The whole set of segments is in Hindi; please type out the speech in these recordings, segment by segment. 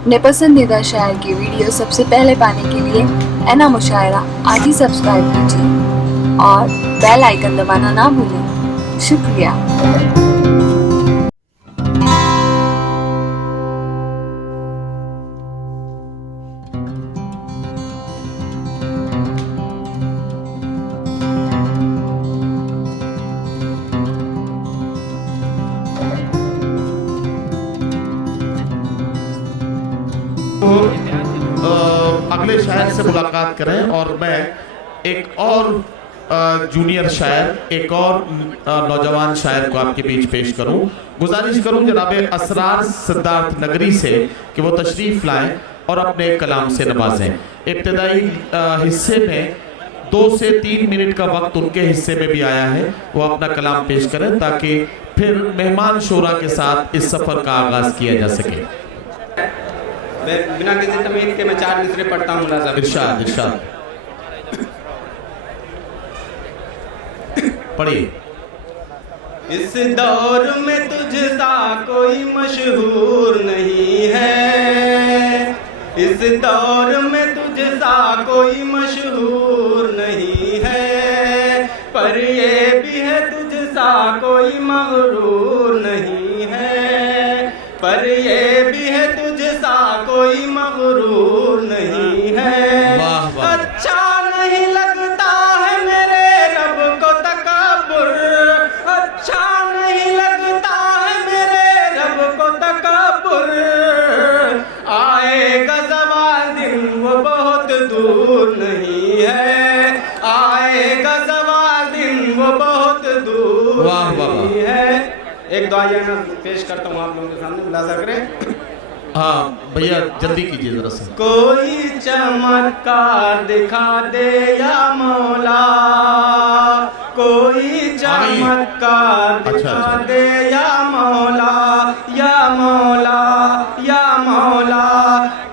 अपने पसंदीदा शायर की वीडियो सबसे पहले पाने के लिए एना मुशायरा आज ही सब्सक्राइब कीजिए और बेल आइकन दबाना ना भूलें। शुक्रिया। अगले शायर से मुलाकात करें और मैं एक और जूनियर शायर, एक और नौजवान शायर को आपके बीच पेश करूं। गुजारिश करूं जनाब असरार सिद्धार्थ नगरी से कि वो तशरीफ़ लाएं और अपने कलाम से नवाजें। इब्तदाई हिस्से में 2 से 3 मिनट का वक्त उनके हिस्से में भी आया है, वो अपना कलाम पेश करें ताकि फिर मेहमान शोरा के साथ इस सफ़र का आगाज़ किया जा सके। बिना किसी तमीज़ के मैं 4 मिसरे पढ़ता हूँ। इरशाद इरशाद पढ़िए। इस दौर में तुझसा कोई मशहूर नहीं है, इस दौर में तुझसा कोई मशहूर नहीं है, पर ये भी है तुझसा कोई मगरूर नहीं है, पर ये भी है तुझसा कोई मगरूर नहीं है। वाह वाह। अच्छा नहीं लगता है मेरे रब को तकब्बुर, अच्छा नहीं लगता है मेरे रब को तकब्बुर, आएगा ज़वाल दिन वो बहुत दूर नहीं है, आएगा ज़वाल दिन वो बहुत दूर नहीं है। एक दुआ मैं पेश करता हूँ आप लोगों के सामने, मुलाजा करें। हाँ भैया जल्दी कीजिए जरा सा। कोई चमत्कार दिखा दे या मौला, कोई चमत्कार दिखा दे या मौला, या मौला, या मौला,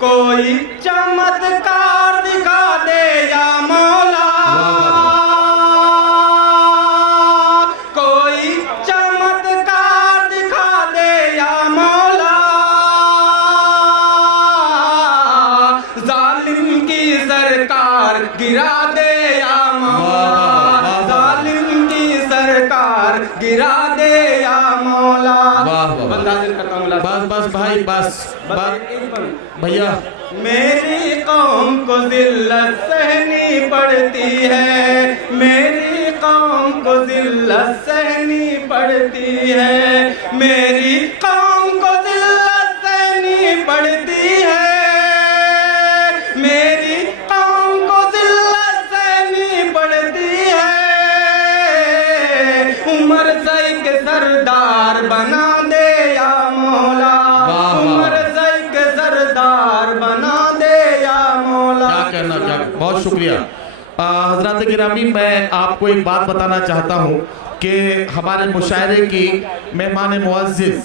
कोई चमत्कार दिखा दे या मौला, कोई चमत्कार दिखा दे या मौला, जालिम की सरकार गिरा दे या मौला, जालिम की सरकार गिरा दे या मौला। बंदा हाजिर करता हूँ। बस बस भाई बस भैया। मेरी कौम को जिल्लत सहनी पड़ती है, मेरी कौम को जिल्लत सहनी पड़ती है, मेरी कौम को जिल्लत सहनी पड़ती है, मेरी कौम को जिल्लत सहनी पड़ती है, उमर सई के सरदार बना दे या मौला, उमर सई के सरदार बना दे या मौला। क्या कहना, क्या बहुत शुक्रिया। हजरत गिरामी, मैं आपको एक बात बताना चाहता हूँ कि हमारे मुशायरे की मेहमान मुअज़्ज़िज़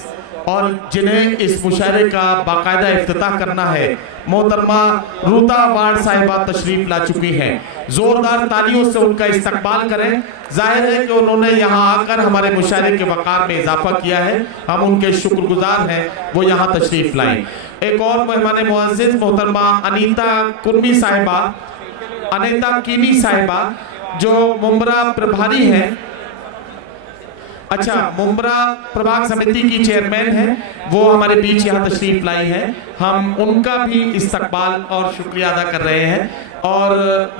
और जिन्हें इस मुशायरे का बाकायदा इफ्तिताह करना है, मोहतरमा रूता वार्ड साहिबा तशरीफ़ ला चुकी हैं। ज़ोरदार तालियों से उनका इस्तकबाल करें। जाहिर है कि उन्होंने यहाँ आकर हमारे मुशायरे के वक़ार में इजाफा किया है, हम उनके शुक्रगुजार हैं, वो यहाँ तशरीफ़ लाएँ। एक और मेहमान मुअज़्ज़िज़ मोहतरमा अनीता कुर्मी साहिबा, अनीता कीनी साहिबा, जो मुंब्रा प्रभारी हैं, अच्छा मुंब्रा प्रभाग समिति की चेयरमैन हैं, वो हमारे बीच यहाँ तशरीफ लाई हैं। हम उनका भी इस्तकबाल और शुक्रिया अदा कर रहे हैं और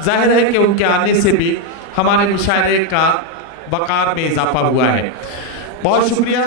जाहिर है कि उनके आने से भी हमारे मुशायरे का वक़ार में इजाफा हुआ है। बहुत शुक्रिया।